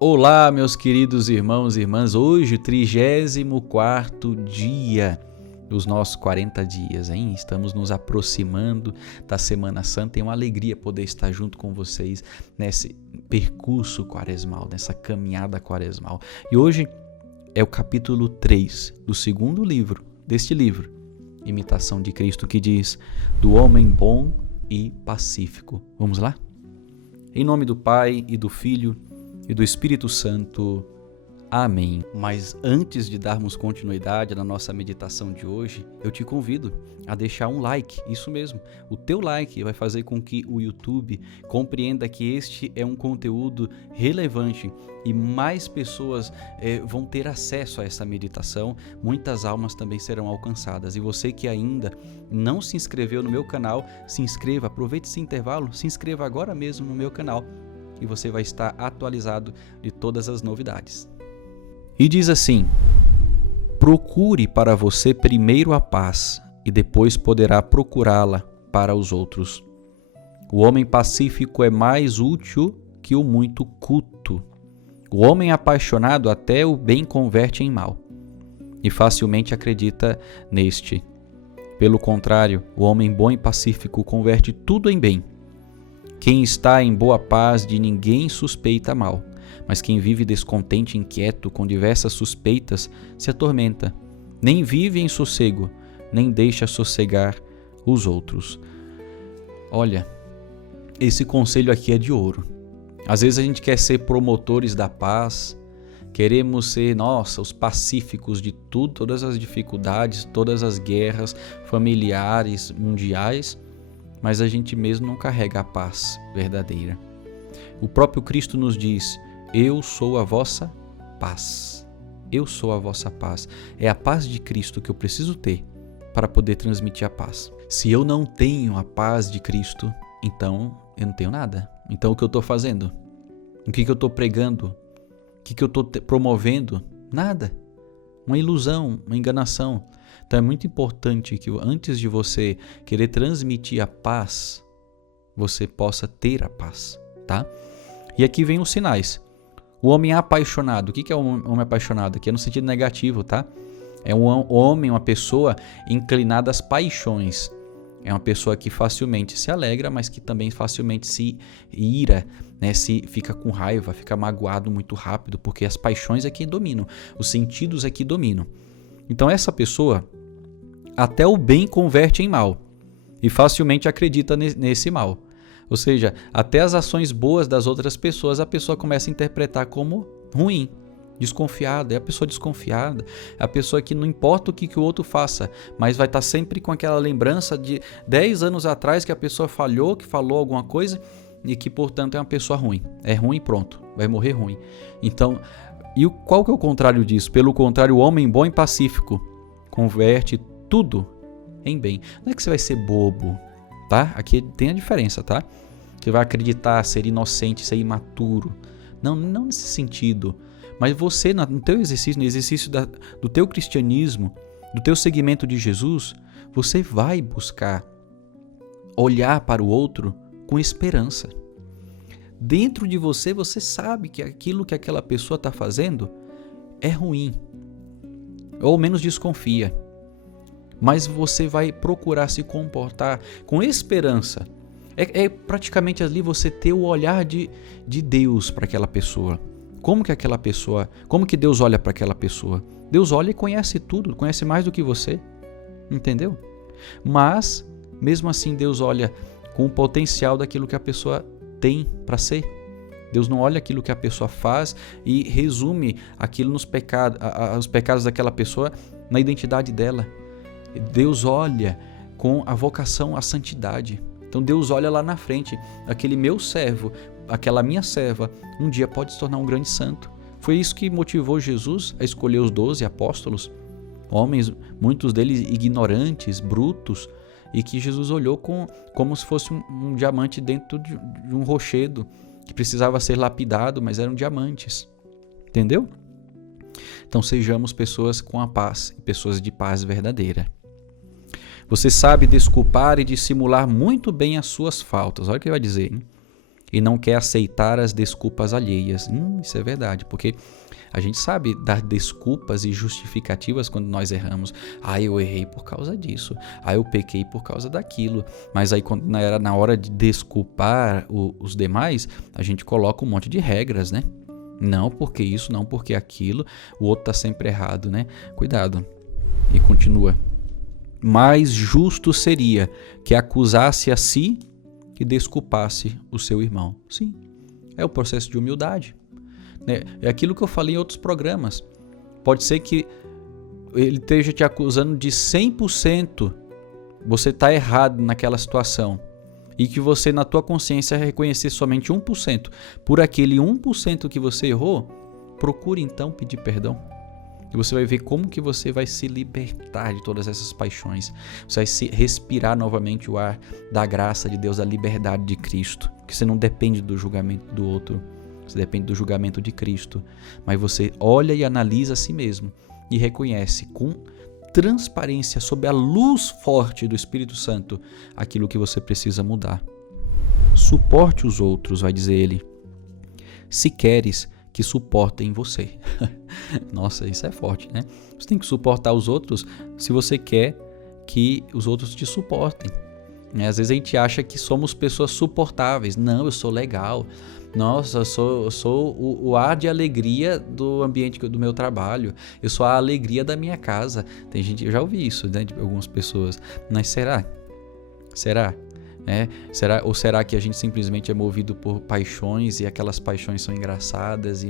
Olá, meus queridos irmãos e irmãs. Hoje, o 34º dia dos nossos 40 dias, hein? Estamos nos aproximando da Semana Santa. É uma alegria poder estar junto com vocês nesse percurso quaresmal, nessa caminhada quaresmal. E hoje é o capítulo 3 do segundo livro deste livro, Imitação de Cristo, que diz: do homem bom e pacífico. Vamos lá? Em nome do Pai e do Filho e do Espírito Santo. Amém. Mas antes de darmos continuidade na nossa meditação de hoje, eu te convido a deixar um like, isso mesmo. O teu like vai fazer com que o YouTube compreenda que este é um conteúdo relevante e mais pessoas vão ter acesso a essa meditação, muitas almas também serão alcançadas. E você que ainda não se inscreveu no meu canal, se inscreva, aproveite esse intervalo, se inscreva agora mesmo no meu canal e você vai estar atualizado de todas as novidades. E diz assim: procure para você primeiro a paz e depois poderá procurá-la para os outros. O homem pacífico é mais útil que o muito culto. O homem apaixonado até o bem converte em mal e facilmente acredita neste. Pelo contrário, o homem bom e pacífico converte tudo em bem. Quem está em boa paz de ninguém suspeita mal, mas quem vive descontente, inquieto, com diversas suspeitas, se atormenta. Nem vive em sossego, nem deixa sossegar os outros. Olha, esse conselho aqui é de ouro. Às vezes a gente quer ser promotores da paz, queremos ser, os pacíficos de tudo, todas as dificuldades, todas as guerras familiares, mundiais, mas a gente mesmo não carrega a paz verdadeira. O próprio Cristo nos diz: eu sou a vossa paz. Eu sou a vossa paz. É a paz de Cristo que eu preciso ter para poder transmitir a paz. Se eu não tenho a paz de Cristo, então eu não tenho nada. Então o que eu estou fazendo? O que eu estou pregando? O que eu estou promovendo? Nada. Uma ilusão, uma enganação. Então é muito importante que antes de você querer transmitir a paz, você possa ter a paz, tá? E aqui vem os sinais. O homem apaixonado. O que é um homem apaixonado? Aqui é no sentido negativo, tá? É um homem, uma pessoa inclinada às paixões. É uma pessoa que facilmente se alegra, mas que também facilmente se ira, né? Se fica com raiva, fica magoado muito rápido, porque as paixões é que dominam, os sentidos é que dominam. Então essa pessoa até o bem converte em mal e facilmente acredita nesse mal. Ou seja, até as ações boas das outras pessoas a pessoa começa a interpretar como ruim, desconfiada. É a pessoa desconfiada, é a pessoa que não importa o que o outro faça, mas vai estar sempre com aquela lembrança de 10 anos atrás que a pessoa falhou, que falou alguma coisa e que, portanto, é uma pessoa ruim. É ruim e pronto, vai morrer ruim. Então, qual que é o contrário disso? Pelo contrário, o homem bom e pacífico converte tudo em bem. Não é que você vai ser bobo, tá? Aqui tem a diferença, tá? Você vai acreditar, ser inocente, ser imaturo. Não nesse sentido. Mas você, no teu exercício, no exercício do teu cristianismo, do teu seguimento de Jesus, você vai buscar olhar para o outro com esperança. Dentro de você, você sabe que aquilo que aquela pessoa está fazendo é ruim. Ou ao menos desconfia. Mas você vai procurar se comportar com esperança. É praticamente ali você ter o olhar de Deus para aquela pessoa. Como que Deus olha para aquela pessoa? Deus olha e conhece tudo, conhece mais do que você. Entendeu? Mas, mesmo assim, Deus olha com o potencial daquilo que a pessoa tem para ser. Deus não olha aquilo que a pessoa faz e resume aquilo nos pecados, os pecados daquela pessoa na identidade dela. Deus olha com a vocação à santidade. Então Deus olha lá na frente, aquele meu servo, aquela minha serva, um dia pode se tornar um grande santo. Foi isso que motivou Jesus a escolher os 12 apóstolos, homens, muitos deles ignorantes, brutos, e que Jesus olhou como se fosse um diamante dentro de um rochedo, que precisava ser lapidado, mas eram diamantes. Entendeu? Então sejamos pessoas com a paz, pessoas de paz verdadeira. Você sabe desculpar e dissimular muito bem as suas faltas. Olha o que ele vai dizer, hein? e não quer aceitar as desculpas alheias. Isso é verdade, porque a gente sabe dar desculpas e justificativas quando nós erramos. Eu errei por causa disso. Eu pequei por causa daquilo. Mas aí quando era na hora de desculpar os demais, a gente coloca um monte de regras, né? Não porque isso, não porque aquilo, o outro está sempre errado, né? Cuidado. E continua. Mais justo seria que acusasse a si e desculpasse o seu irmão. Sim, é o processo de humildade. É aquilo que eu falei em outros programas. Pode ser que ele esteja te acusando de 100%, você está errado naquela situação, e que você na tua consciência reconhecer somente 1%. Por aquele 1% que você errou, procure então pedir perdão. E você vai ver como que você vai se libertar de todas essas paixões. Você vai respirar novamente o ar da graça de Deus, da liberdade de Cristo. Que você não depende do julgamento do outro. Você depende do julgamento de Cristo. Mas você olha e analisa a si mesmo e reconhece com transparência, sob a luz forte do Espírito Santo, aquilo que você precisa mudar. Suporte os outros, vai dizer ele, se queres que suportem você. Nossa, isso é forte, né? Você tem que suportar os outros se você quer que os outros te suportem. Às vezes a gente acha que somos pessoas suportáveis. Não, eu sou legal. Nossa, eu sou o ar de alegria do ambiente do meu trabalho. Eu sou a alegria da minha casa. Tem gente, eu já ouvi isso, né, de algumas pessoas. Mas será? Ou será que a gente simplesmente é movido por paixões e aquelas paixões são engraçadas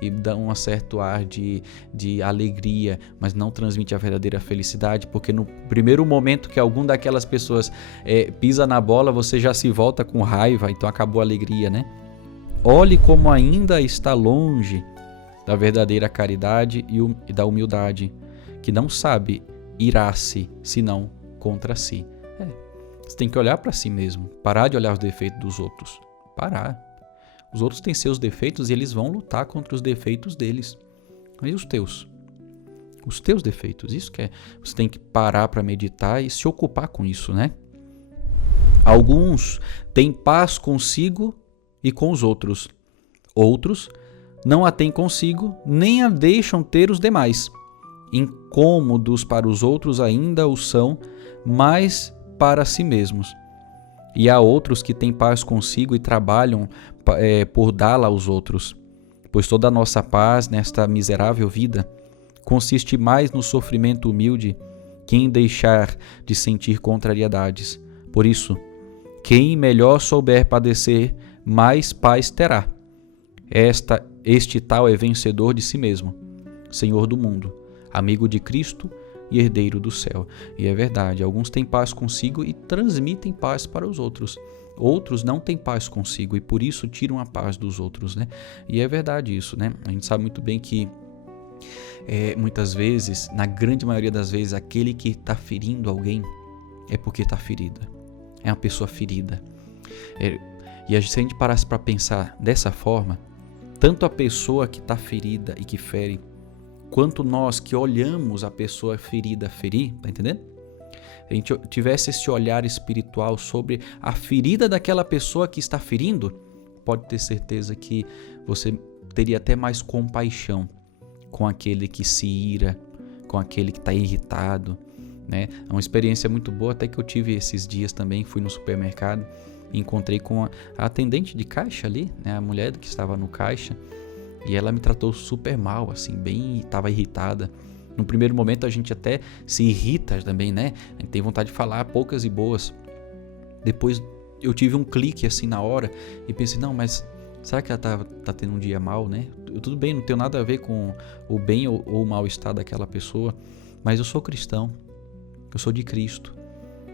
e dão um certo ar de alegria, mas não transmite a verdadeira felicidade? Porque no primeiro momento que algum daquelas pessoas pisa na bola, você já se volta com raiva, então acabou a alegria, né? Olhe como ainda está longe da verdadeira caridade e da humildade, que não sabe irar-se senão contra si. Você tem que olhar para si mesmo, parar de olhar os defeitos dos outros. Parar. Os outros têm seus defeitos e eles vão lutar contra os defeitos deles. E os teus? Os teus defeitos. Isso que é. Você tem que parar para meditar e se ocupar com isso, né? Alguns têm paz consigo e com os outros. Outros não a têm consigo, nem a deixam ter os demais. Incômodos para os outros ainda o são, mas para si mesmos. E há outros que têm paz consigo e trabalham por dá-la aos outros, pois toda a nossa paz nesta miserável vida consiste mais no sofrimento humilde que em deixar de sentir contrariedades. Por isso, quem melhor souber padecer, mais paz terá. Este tal é vencedor de si mesmo, Senhor do mundo, amigo de Cristo e herdeiro do céu. E é verdade, alguns têm paz consigo e transmitem paz para os outros. Outros não têm paz consigo e por isso tiram a paz dos outros, né? E é verdade isso, né? A gente sabe muito bem que muitas vezes, na grande maioria das vezes, aquele que está ferindo alguém é porque está ferida. É uma pessoa ferida. E se a gente parasse para pensar dessa forma, tanto a pessoa que está ferida e que fere, quanto nós que olhamos a pessoa ferida ferir, tá entendendo? A gente tivesse esse olhar espiritual sobre a ferida daquela pessoa que está ferindo, pode ter certeza que você teria até mais compaixão com aquele que se ira, com aquele que está irritado, né? É uma experiência muito boa, até que eu tive esses dias também, fui no supermercado e encontrei com a atendente de caixa ali, né? A mulher que estava no caixa. E ela me tratou super mal, assim, estava irritada. No primeiro momento a gente até se irrita também, né? A gente tem vontade de falar poucas e boas. Depois eu tive um clique assim na hora e pensei, não, mas será que ela tá tendo um dia mal, né? Tudo bem, não tem nada a ver com o bem ou o mal-estar daquela pessoa, mas eu sou cristão, eu sou de Cristo.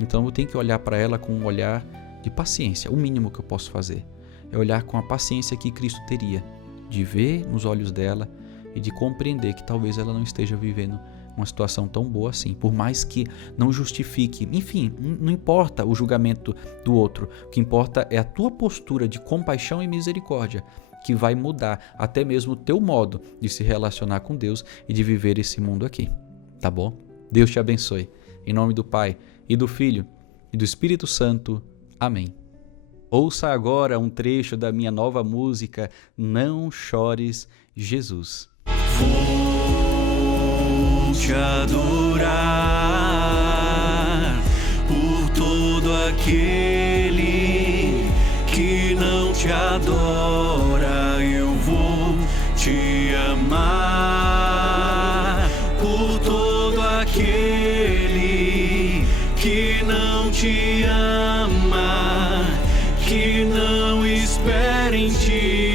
Então eu tenho que olhar para ela com um olhar de paciência. O mínimo que eu posso fazer é olhar com a paciência que Cristo teria, de ver nos olhos dela e de compreender que talvez ela não esteja vivendo uma situação tão boa assim, por mais que não justifique. Enfim, não importa o julgamento do outro, o que importa é a tua postura de compaixão e misericórdia, que vai mudar até mesmo o teu modo de se relacionar com Deus e de viver esse mundo aqui, tá bom? Deus te abençoe. Em nome do Pai, e do Filho, e do Espírito Santo. Amém. Ouça agora um trecho da minha nova música Não Chores, Jesus. Vou te adorar por todo aquele que não te adora. Eu vou te amar por todo aquele que não te ama, que não espera em ti.